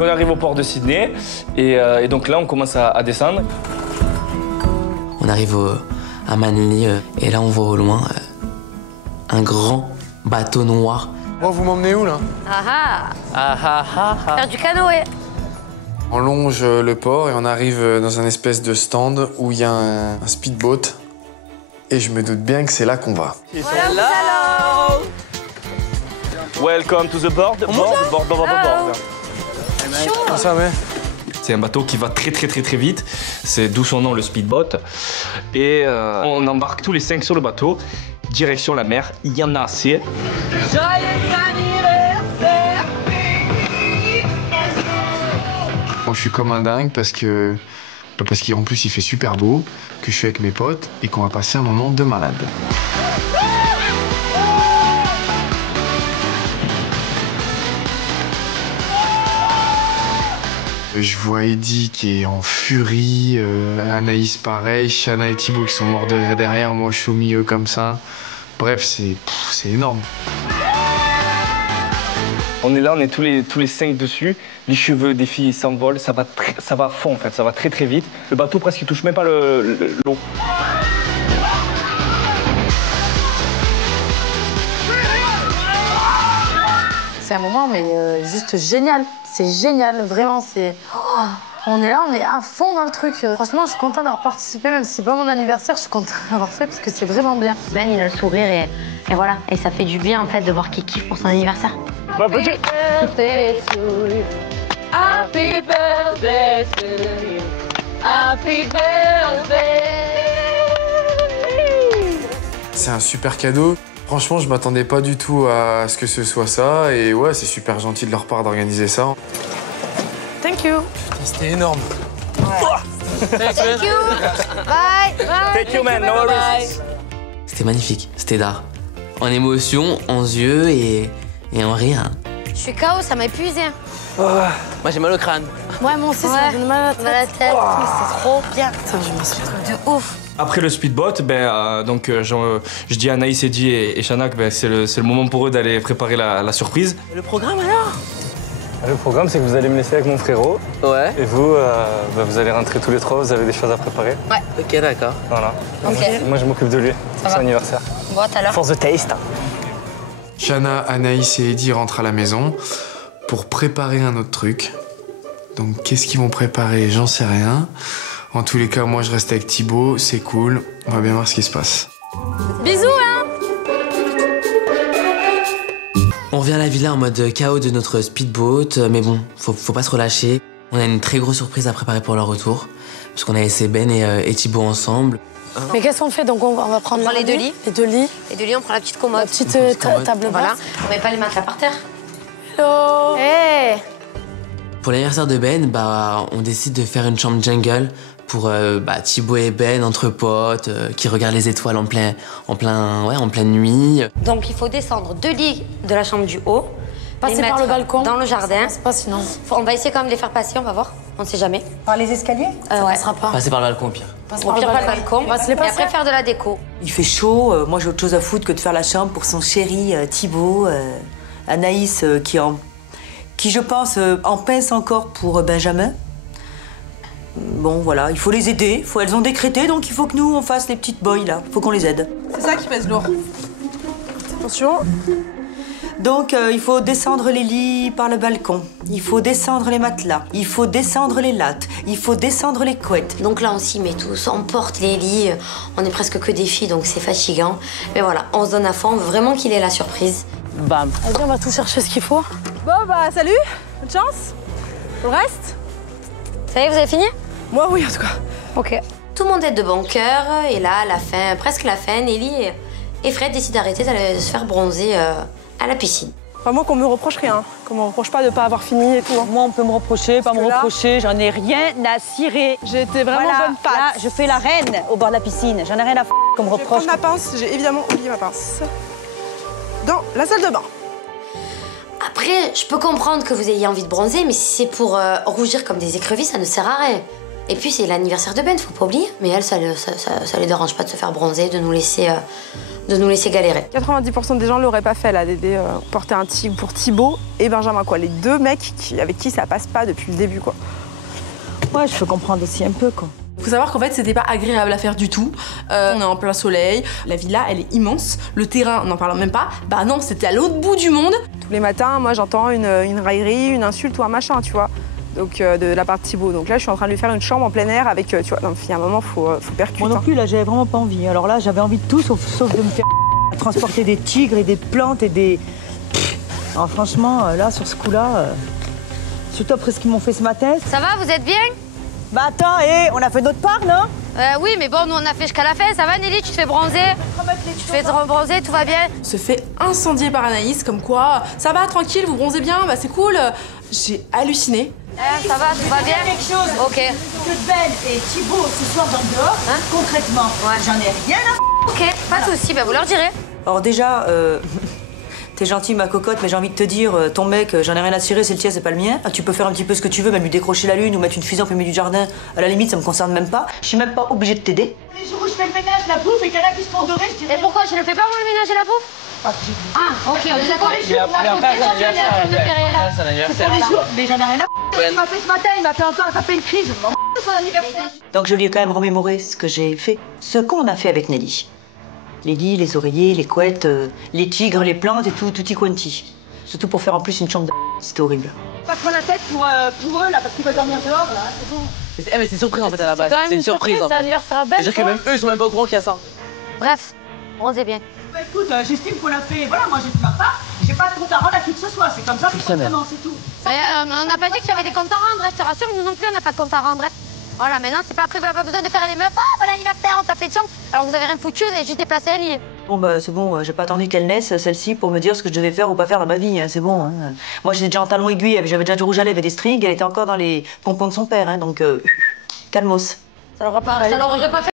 On arrive au port de Sydney et donc là on commence à descendre. On arrive à Manly et là on voit au loin un grand bateau noir. Bon, vous m'emmenez où là? Faire du canoë. On longe le port et on arrive dans un espèce de stand où il y a un speedboat. Et je me doute bien que c'est là qu'on va. Voilà, Welcome to the board. Board. Comment ça, mais? C'est un bateau qui va très vite. C'est d'où son nom, le speedboat. Et on embarque tous les 5 sur le bateau. Direction la mer, il y en a assez. Joyeux anniversaire. Moi, je suis comme un dingue parce qu'en plus il fait super beau, que je suis avec mes potes et qu'on va passer un moment de malade. Je vois Eddie qui est en furie, Anaïs pareil, Shana et Thibaut qui sont morts de rire derrière, moi je suis au milieu comme ça. Bref, c'est énorme. On est là, on est tous les 5 dessus. Les cheveux des filles s'envolent, ça va à fond en fait, ça va très vite. Le bateau presque il touche même pas l'eau. C'est un moment mais juste génial. C'est génial, vraiment. On est là, on est à fond dans le truc. Franchement, je suis contente d'avoir participé, même si c'est pas mon anniversaire, je suis contente d'avoir fait parce que c'est vraiment bien. Ben, il a le sourire et voilà. Et ça fait du bien en fait de voir qu'il kiffe pour son anniversaire. Happy birthday to you. Happy birthday to you. Happy birthday. C'est un super cadeau. Franchement, je m'attendais pas du tout à ce que ce soit ça. Et ouais, c'est super gentil de leur part d'organiser ça. Thank you. C'était énorme. Thank you. Bye. Thank you man, no worries. C'était magnifique, c'était d'art. En émotion, en yeux et en rire. Je suis KO, ça m'a épuisé. Moi j'ai mal au crâne. Ouais, moi aussi, ça m'a donné mal à la tête. C'est trop bien. Putain, je m'en suis De ouf. Après le speedboat, je dis à Anaïs, Eddie et Shana que c'est le moment pour eux d'aller préparer la surprise. Le programme alors? Le programme, c'est que vous allez me laisser avec mon frérot. Ouais. Et vous, vous allez rentrer tous les 3, vous avez des choses à préparer. Ouais. Ok, d'accord. Voilà. Ok. Moi, je m'occupe de lui. C'est son anniversaire. Bon, à tout à l'heure. Force de taste. Shana, Anaïs et Eddie rentrent à la maison pour préparer un autre truc. Donc, qu'est-ce qu'ils vont préparer? J'en sais rien. En tous les cas, moi, je reste avec Thibaut. C'est cool. On va bien voir ce qui se passe. Bisous, hein. On revient à la villa en mode KO de notre speedboat, mais bon, faut pas se relâcher. On a une très grosse surprise à préparer pour leur retour, parce qu'on a laissé Ben et Thibaut ensemble. Mais qu'est-ce qu'on fait? Donc, on va prendre les deux lits. Les 2 lits. Et de lui, on prend la petite commode. La petite table Voilà. basse. On met pas les matelas par terre. Hello. Hey. Pour l'anniversaire de Ben, on décide de faire une chambre jungle pour Thibaut et Ben entre potes, qui regardent les étoiles en pleine nuit. Donc il faut descendre 2 lits de la chambre du haut. Passer les par mettre le balcon. Dans le jardin. C'est pas sinon. On va essayer quand même de les faire passer, on va voir. On ne sait jamais. Par les escaliers? Ça Ouais. passera pas. Passer par le balcon au pire. Au pire, pas le balcon. On va se les Et passer. après, faire de la déco. Il fait chaud, moi j'ai autre chose à foutre que de faire la chambre pour son chéri Thibaut, Anaïs qui je pense en pince encore pour Benjamin. Bon voilà, il faut les aider, elles ont décrété donc il faut que nous on fasse les petites boys là, faut qu'on les aide. C'est ça qui pèse lourd. Attention. Donc il faut descendre les lits par le balcon, il faut descendre les matelas, il faut descendre les lattes, il faut descendre les couettes. Donc là, on s'y met tous, on porte les lits. On est presque que des filles, donc c'est fatigant. Mais voilà, on se donne à fond, on veut vraiment qu'il ait la surprise. Bam. Allez, on va tout chercher ce qu'il faut. Bon, bah, salut. Bonne chance. Pour le reste? Ça y est, vous avez fini? Moi, oui, en tout cas. Ok. Tout le monde est de bon cœur. Et là, à la fin, presque la fin, Nelly et Fred décident d'arrêter d'aller se faire bronzer à la piscine. Enfin, moi, qu'on me reproche rien. Qu'on me reproche pas de pas avoir fini et tout. Hein. Moi on peut me reprocher, pas Parce me que là- reprocher, j'en ai rien à cirer. J'ai été vraiment bonne patte. Là, je fais la reine au bord de la piscine, j'en ai rien à qu'on me Je vais reproche. prendre ma pince, j'ai évidemment oublié ma pince. Dans la salle de bain. Après, je peux comprendre que vous ayez envie de bronzer, mais si c'est pour rougir comme des écrevisses, ça ne sert à rien. Et puis, c'est l'anniversaire de Ben, faut pas oublier. Mais elle, ça les dérange pas de se faire bronzer, de nous laisser de nous laisser galérer. 90% des gens l'auraient pas fait là, d'aider porter un tigre pour Thibaut et Benjamin quoi. Les deux mecs avec qui ça passe pas depuis le début quoi. Ouais, je peux comprendre aussi un peu quoi. Faut savoir qu'en fait c'était pas agréable à faire du tout. On est en plein soleil, la villa elle est immense, le terrain n'en parlons même pas. Bah non, c'était à l'autre bout du monde. Tous les matins, moi j'entends une raillerie, une insulte ou un machin, tu vois. Donc de la part de Thibaut. Donc là je suis en train de lui faire une chambre en plein air avec, tu vois, non, il y a un moment faut percuter. Moi non plus là j'avais vraiment pas envie. Alors là j'avais envie de tout sauf de me faire transporter des tigres et des plantes et des... Alors franchement là sur ce coup-là, surtout après ce qu'ils m'ont fait ce matin. Ça va, vous êtes bien? Bah attends, on a fait notre part, non? Oui, mais bon, nous on a fait jusqu'à la fin. Ça va, Nelly? Tu te fais bronzer? Tu te fais bronzer, tout va bien? On se fait incendier par Anaïs, comme quoi ça va, tranquille, vous bronzez bien, bah c'est cool. J'ai halluciné. Ça va, tout va bien? Quelque chose. Ok. Que Ben et Thibaut ce soir dans le dehors, concrètement, j'en ai rien à... Ok, pas de soucis, bah vous leur direz. Alors déjà, t'es gentil ma cocotte, mais j'ai envie de te dire, ton mec, j'en ai rien à tirer, c'est le tien, c'est pas le mien. Tu peux faire un petit peu ce que tu veux, même lui décrocher la lune ou mettre une fusée en plein milieu du jardin. À la limite, ça me concerne même pas. Je suis même pas obligée de t'aider. Les jours où je fais le ménage, la bouffe, et qu'il y en a qui se font dorer, je dirais... Et pourquoi je ne fais pas moi le ménage et la bouffe? Ah, ok, on est d'accord. Mais j'en ai rien à... Il m'a fait ce matin, il m'a fait encore, ça fait une crise. Donc je lui ai quand même remémoré ce que j'ai fait, ce qu'on a fait avec Nelly. Les lits, les oreillers, les couettes, les tigres, les plantes et tout y quanti. Surtout pour faire en plus une chambre de... C'était horrible. Pas trop la tête pour eux là, parce qu'ils veulent dormir dehors là, c'est bon. Mais c'est surprise en fait à la base, c'est une surprise. C'est-à-dire que même eux ils sont même pas au courant qu'il y a ça. Bref, bronzez bien. Bah écoute, j'estime qu'on l'a fait, voilà, moi j'ai fait ma part, j'ai pas de compte à rendre à qui que ce soit, c'est comme ça, forcément, c'est tout. On n'a pas dit qu'il y avait des comptes à rendre, je te rassure, nous non plus on n'a pas de compte à rendre. Voilà, maintenant c'est pas après, pas besoin de faire les meufs, bon anniversaire, on t'a fait de chambre, alors vous avez rien foutu, vous avez juste déplacé un lit. Bon bah c'est bon, j'ai pas attendu qu'elle naisse, celle-ci, pour me dire ce que je devais faire ou pas faire dans ma vie, hein, c'est bon. Hein. Moi j'étais déjà en talons aiguilles, j'avais déjà du rouge à lèvres et des strings, elle était encore dans les pompons de son père, hein, donc calmos. Ça l'aurait pas fait